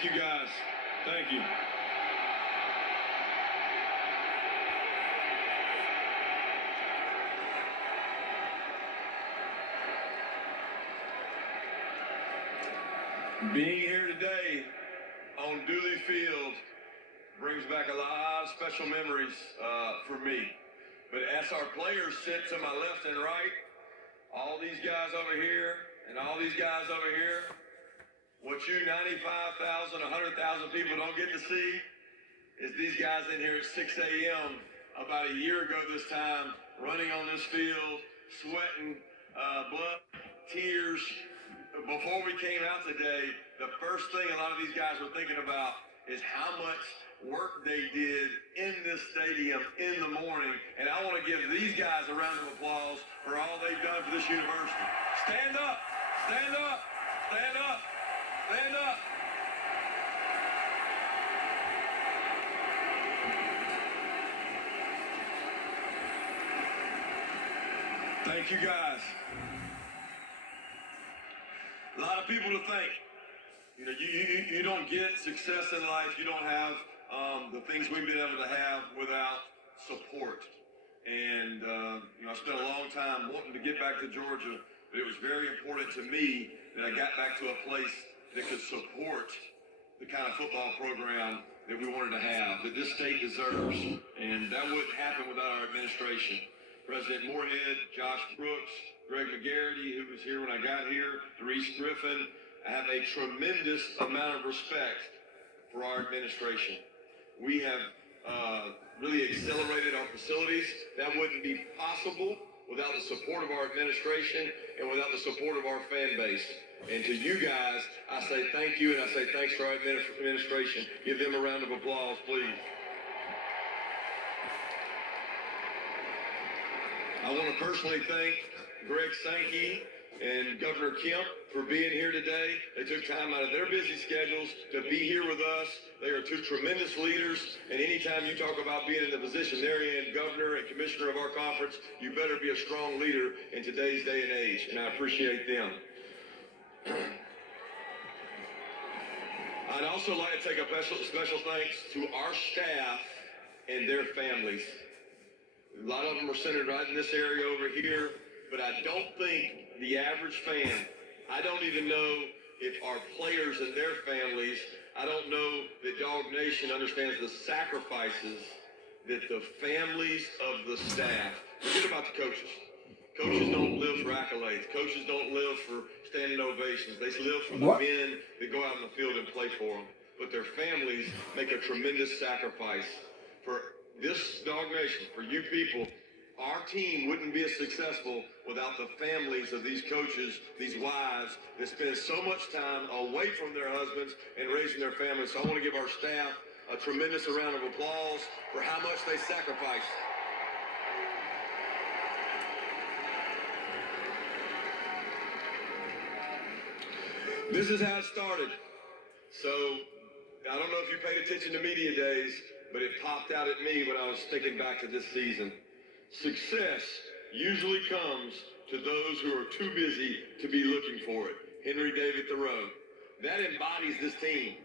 Thank you, guys. Thank you. Being here today on Dooley Field brings back a lot of special memories for me. But as our players sit to my left and right, all these guys over here and all these guys over here, what you 95,000, 100,000 people don't get to see is these guys in here at 6 a.m. about a year ago this time, running on this field, sweating, blood, tears. Before we came out today, the first thing a lot of these guys were thinking about is how much work they did in this stadium in the morning. And I want to give these guys a round of applause for all they've done for this university. Stand up, stand up, stand up, stand up. Thank you, guys. A lot of people to thank. You know, you don't get success in life. You don't have the things we've been able to have without support. And you know, I spent a long time wanting to get back to Georgia, but it was very important to me that I got back to a place that could support the kind of football program that we wanted to have, that this state deserves. And that wouldn't happen without our administration. President Moorhead, Josh Brooks, Greg McGarity, who was here when I got here, Reese Griffin. I have a tremendous amount of respect for our administration. We have really accelerated our facilities. That wouldn't be possible without the support of our administration and without the support of our fan base. And to you guys, I say thank you, and I say thanks to our administration. Give them a round of applause, please. I want to personally thank Greg Sankey and Governor Kemp for being here today. They took time out of their busy schedules to be here with us. They are two tremendous leaders, and anytime you talk about being in the position they're in, governor and commissioner of our conference, you better be a strong leader in today's day and age, and I appreciate them. I'd also like to take a special thanks to our staff and their families. A lot of them are centered right in this area over here, but I don't think the average fan, I don't even know if our players and their families, I don't know that Dog Nation understands the sacrifices that the families of the staff, forget about the coaches. Coaches don't live for accolades. Coaches don't live for standing ovations. They live for the men that go out in the field and play for them. But their families make a tremendous sacrifice for this Dog Nation, for you people. Our team wouldn't be as successful without the families of these coaches, these wives that spend so much time away from their husbands and raising their families. So I want to give our staff a tremendous round of applause for how much they sacrifice. This is how it started. So I don't know if you paid attention to media days, but it popped out at me when I was thinking back to this season. Success usually comes to those who are too busy to be looking for it. Henry David Thoreau. That embodies this team.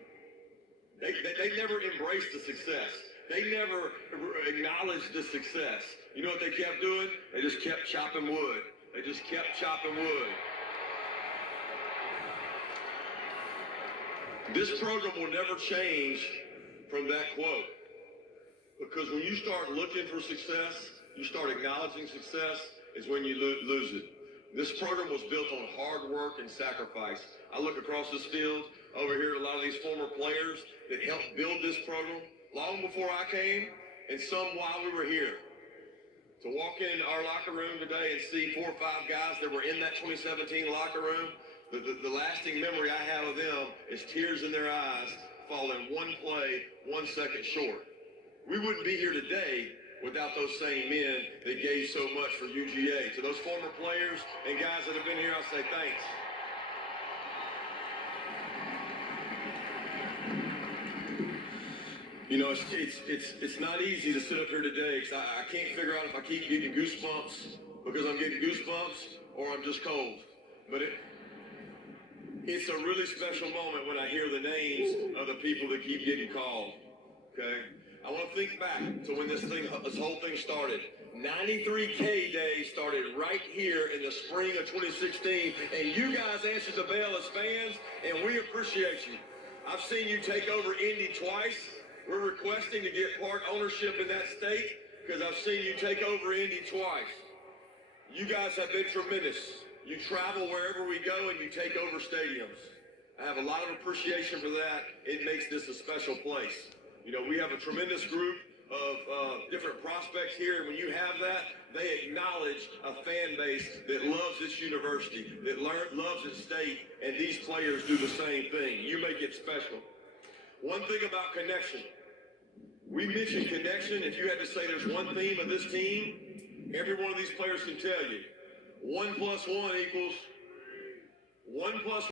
They never embraced the success. They never acknowledged the success. You know what they kept doing? They just kept chopping wood. They just kept chopping wood. This program will never change from that quote. Because when you start looking for success, you start acknowledging success, is when you lose it. This program was built on hard work and sacrifice. I look across this field over here at a lot of these former players that helped build this program long before I came, and some while we were here. To walk in our locker room today and see 4 or 5 guys that were in that 2017 locker room, the lasting memory I have of them is tears in their eyes, falling one play, 1 second short. We wouldn't be here today without those same men that gave so much for UGA. To those former players and guys that have been here, I say thanks. You know, it's not easy to sit up here today because I can't figure out if I keep getting goosebumps because I'm getting goosebumps or I'm just cold. But It's a really special moment when I hear the names of the people that keep getting called. Okay? I want to think back to when this whole thing started. 93K Day started right here in the spring of 2016, and you guys answered the bell as fans, and we appreciate you. I've seen you take over Indy twice. We're requesting to get part ownership in that state because I've seen you take over Indy twice. You guys have been tremendous. You travel wherever we go and you take over stadiums. I have a lot of appreciation for that. It makes this a special place. You know, we have a tremendous group of different prospects here, and when you have that, they acknowledge a fan base that loves this university, that loves its state, and these players do the same thing. You make it special. One thing about connection. We mentioned connection. If you had to say there's one theme of this team, every one of these players can tell you. 1 + 1 = 1 +